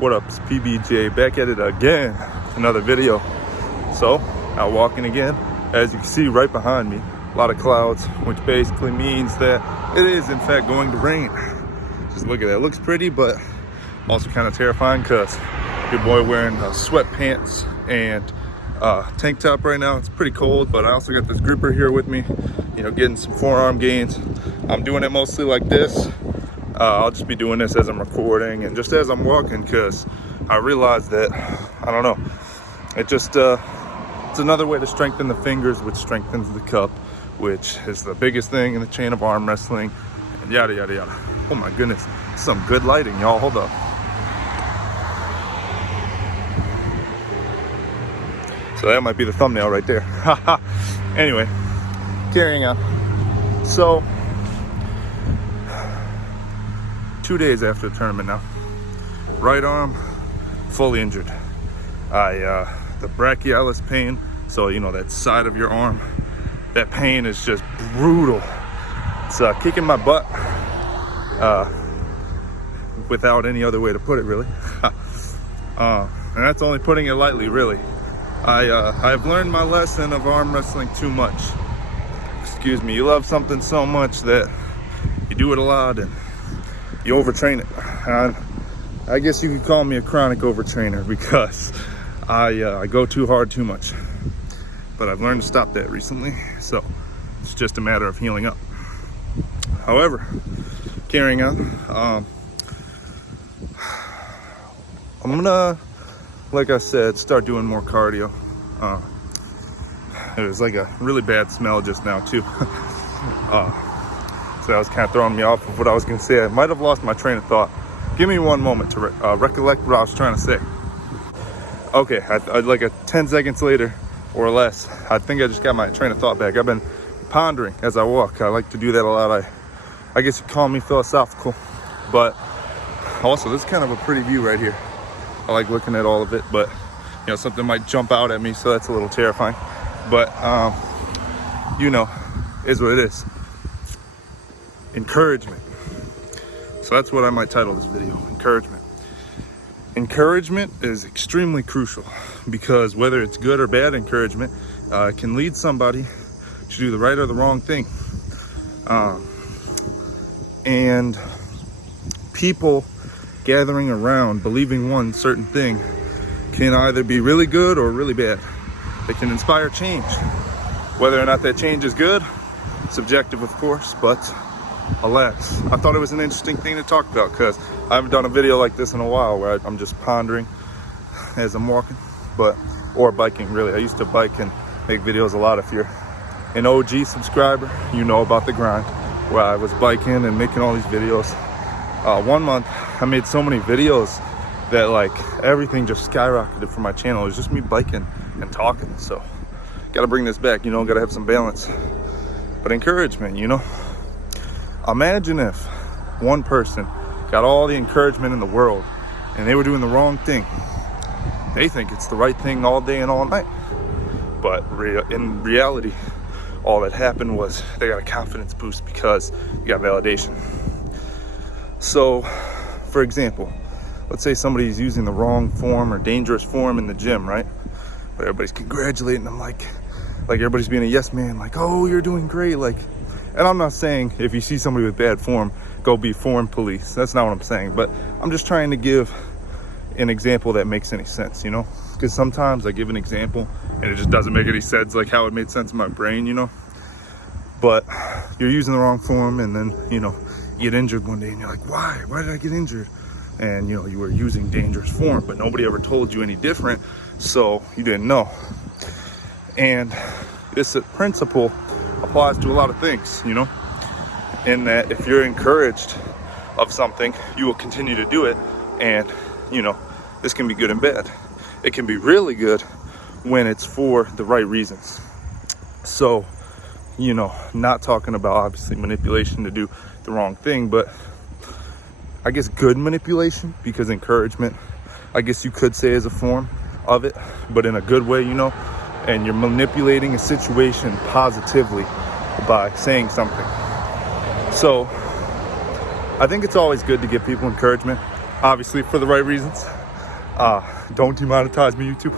What up, it's PBJ, back at it again, another video. So, out walking again, as you can see right behind me, a lot of clouds, which basically means that it is in fact going to rain. Just look at that, it looks pretty, but also kind of terrifying because your boy wearing sweatpants and tank top right now. It's pretty cold, but I also got this gripper here with me, you know, getting some forearm gains. I'm doing it mostly like this. I'll just be doing this as I'm recording and just as I'm walking, because I realized that, I don't know, it just, it's another way to strengthen the fingers, which strengthens the cup, which is the biggest thing in the chain of arm wrestling, and yada, yada, yada. Oh my goodness, some good lighting, y'all, hold up. So that might be the thumbnail right there. Anyway, carrying on. So, 2 days after the tournament now. Right arm, fully injured. The brachialis pain, so you know that side of your arm, that pain is just brutal. It's kicking my butt, without any other way to put it, really. And that's only putting it lightly, really. I've learned my lesson of arm wrestling too much. Excuse me, you love something so much that you do it a lot and you overtrain it. And I guess you could call me a chronic overtrainer because I go too hard too much. But I've learned to stop that recently, so it's just a matter of healing up. However, carrying on, I'm gonna, like I said, start doing more cardio. It was like a really bad smell just now too. So that was kind of throwing me off of what I was gonna say. I might have lost my train of thought. Give me one moment to recollect what I was trying to say. Okay, like 10 seconds later or less, I think I just got my train of thought back. I've been pondering as I walk. I like to do that a lot. I guess you call me philosophical, but also this is kind of a pretty view right here. I like looking at all of it, but you know, something might jump out at me, so that's a little terrifying. But you know, is what it is. Encouragement. So that's what I might title this video, encouragement. Encouragement is extremely crucial because whether it's good or bad encouragement, can lead somebody to do the right or the wrong thing. And people gathering around believing one certain thing can either be really good or really bad. They can inspire change. Whether or not that change is good, subjective of course, but alas, I thought it was an interesting thing to talk about because I haven't done a video like this in a while where I'm just pondering as I'm walking, or biking really. I used to bike and make videos a lot. If you're an OG subscriber, you know about the grind where I was biking and making all these videos. 1 month I made so many videos that like everything just skyrocketed for my channel. It was just me biking and talking. So gotta bring this back, you know, gotta have some balance. But encouragement, you know, imagine if one person got all the encouragement in the world and they were doing the wrong thing. They think it's the right thing all day and all night, but in reality all that happened was they got a confidence boost because you got validation. So for example, let's say somebody's using the wrong form or dangerous form in the gym, right? But everybody's congratulating them like everybody's being a yes man, like, oh, you're doing great. Like, and I'm not saying if you see somebody with bad form, go be form police. That's not what I'm saying. But I'm just trying to give an example that makes any sense, you know? Because sometimes I give an example and it just doesn't make any sense, like how it made sense in my brain, you know? But you're using the wrong form and then, you know, you get injured one day and you're like, why? Why did I get injured? And, you know, you were using dangerous form, but nobody ever told you any different, so you didn't know. And this principle applies to a lot of things, you know, in that if you're encouraged of something, you will continue to do it. And, you know, this can be good and bad. It can be really good when it's for the right reasons. So, you know, not talking about obviously manipulation to do the wrong thing, but I guess good manipulation, because encouragement, I guess you could say, is a form of it, but in a good way, you know, and you're manipulating a situation positively by saying something. So I think it's always good to give people encouragement, obviously for the right reasons. Don't demonetize me, YouTube.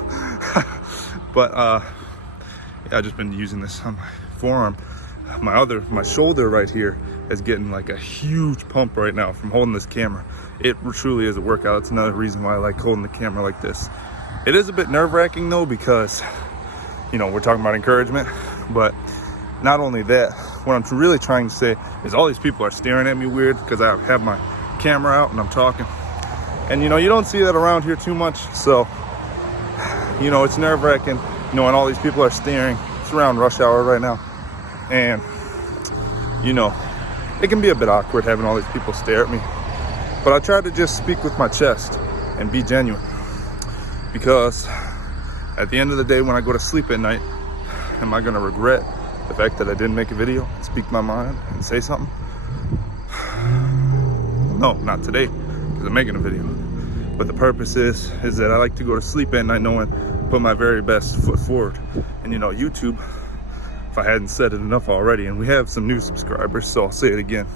But yeah, I've just been using this on my forearm. My shoulder right here is getting like a huge pump right now from holding this camera. It truly is a workout. It's another reason why I like holding the camera like this. It is a bit nerve-wracking though, because you know, we're talking about encouragement, but not only that, what I'm really trying to say is all these people are staring at me weird because I have my camera out and I'm talking. And you know, you don't see that around here too much. So, you know, it's nerve-wracking knowing all these people are staring. It's around rush hour right now. And, you know, it can be a bit awkward having all these people stare at me. But I try to just speak with my chest and be genuine. Because at the end of the day, when I go to sleep at night, am I going to regret the fact that I didn't make a video and speak my mind and say something? No, not today, because I'm making a video. But the purpose is that I like to go to sleep at night knowing put my very best foot forward. And you know, YouTube, if I hadn't said it enough already, and we have some new subscribers, so I'll say it again.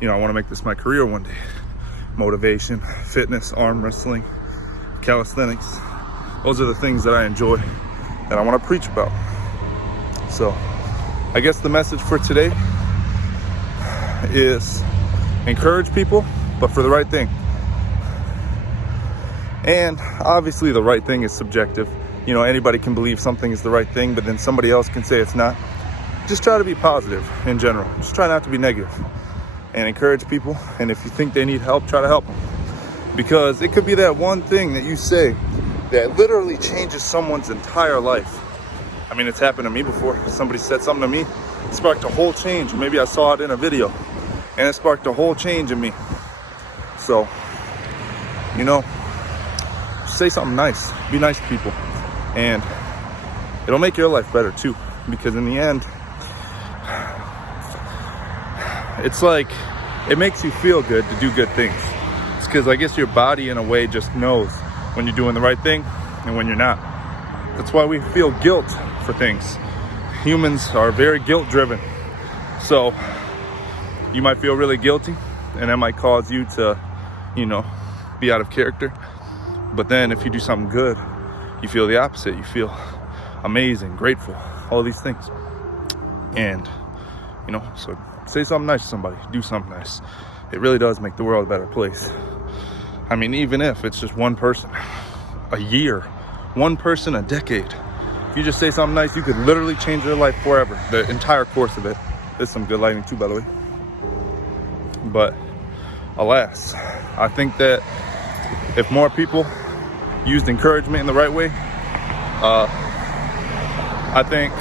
You know, I want to make this my career one day. Motivation, fitness, arm wrestling, calisthenics. Those are the things that I enjoy that I want to preach about. So I guess the message for today is encourage people, but for the right thing. And obviously the right thing is subjective. You know, anybody can believe something is the right thing, but then somebody else can say it's not. Just try to be positive in general. Just try not to be negative and encourage people. And if you think they need help, try to help them. Because it could be that one thing that you say that literally changes someone's entire life. I mean, it's happened to me before. Somebody said something to me, it sparked a whole change. Maybe I saw it in a video and it sparked a whole change in me. So, you know, say something nice, be nice to people, and it'll make your life better too, because in the end, it's like, it makes you feel good to do good things. It's because I guess your body in a way just knows when you're doing the right thing and when you're not. That's why we feel guilt for things. Humans are very guilt driven. So you might feel really guilty and that might cause you to, you know, be out of character. But then if you do something good, you feel the opposite. You feel amazing, grateful, all these things. And, you know, so say something nice to somebody, do something nice. It really does make the world a better place. I mean, even if it's just one person a year, one person a decade, if you just say something nice, you could literally change their life forever, the entire course of it. There's some good lighting too, by the way. But alas, I think that if more people used encouragement in the right way, I think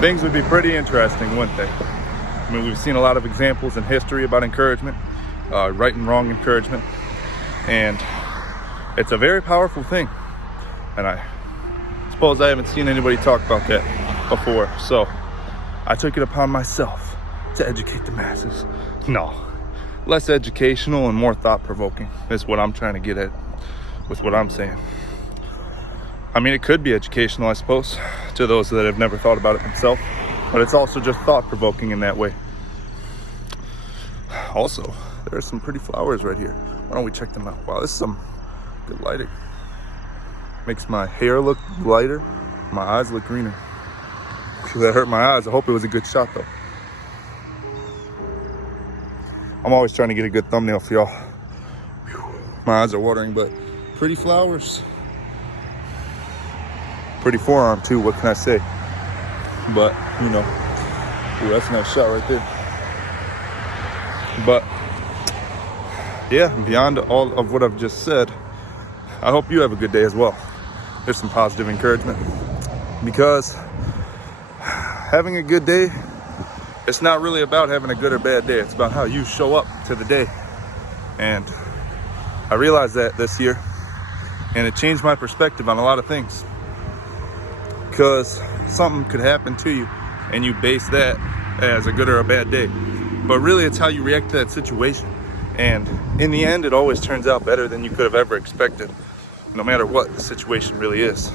things would be pretty interesting, wouldn't they? I mean, we've seen a lot of examples in history about encouragement, right and wrong encouragement, and it's a very powerful thing. And I suppose I haven't seen anybody talk about that before, so I took it upon myself to educate the masses. No, less educational and more thought-provoking is what I'm trying to get at with what I'm saying. I mean, it could be educational, I suppose, to those that have never thought about it themselves, but it's also just thought-provoking in that way. Also, there are some pretty flowers right here. Why don't we check them out? Wow, this is some good lighting. Makes my hair look lighter, my eyes look greener. That hurt my eyes. I hope it was a good shot though. I'm always trying to get a good thumbnail for y'all. My eyes are watering, but pretty flowers. Pretty forearm too, what can I say? But, you know, ooh, that's a nice shot right there. But, yeah, beyond all of what I've just said, I hope you have a good day as well. There's some positive encouragement. Because having a good day, it's not really about having a good or bad day. It's about how you show up to the day. And I realized that this year, and it changed my perspective on a lot of things. Because something could happen to you and you base that as a good or a bad day. But really it's how you react to that situation. And in the end, it always turns out better than you could have ever expected, no matter what the situation really is.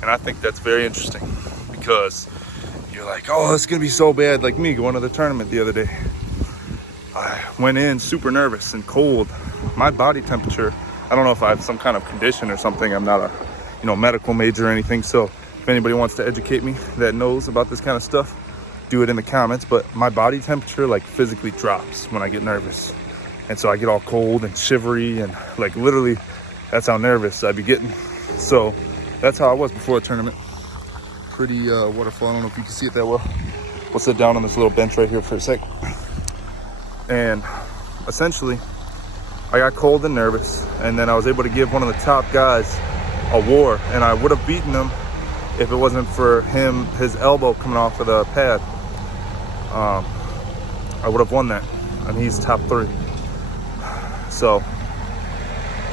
And I think that's very interesting, because you're like, oh, it's gonna be so bad. Like me going to the tournament the other day. I went in super nervous and cold. My body temperature I don't know if I have some kind of condition or something. I'm not a, medical major or anything. So if anybody wants to educate me that knows about this kind of stuff, do it in the comments. But my body temperature like physically drops when I get nervous. And so I get all cold and shivery, and like literally that's how nervous I'd be getting. So that's how I was before the tournament. Pretty waterfall. I don't know if you can see it that well. We'll sit down on this little bench right here for a sec. And essentially, I got cold and nervous, and then I was able to give one of the top guys a war, and I would have beaten him if it wasn't for his elbow coming off of the pad. I would have won that, and he's top 3. So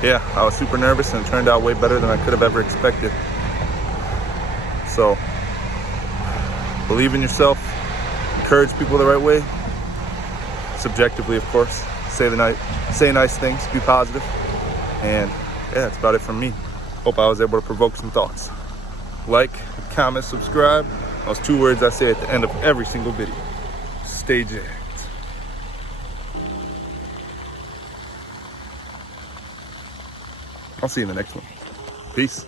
yeah, I was super nervous, and it turned out way better than I could have ever expected. So believe in yourself, encourage people the right way, subjectively, of course. Say nice things, be positive, and yeah, that's about it from me. Hope I was able to provoke some thoughts. Like, comment, subscribe. Those 2 words I say at the end of every single video. Stay jacked. I'll see you in the next one. Peace.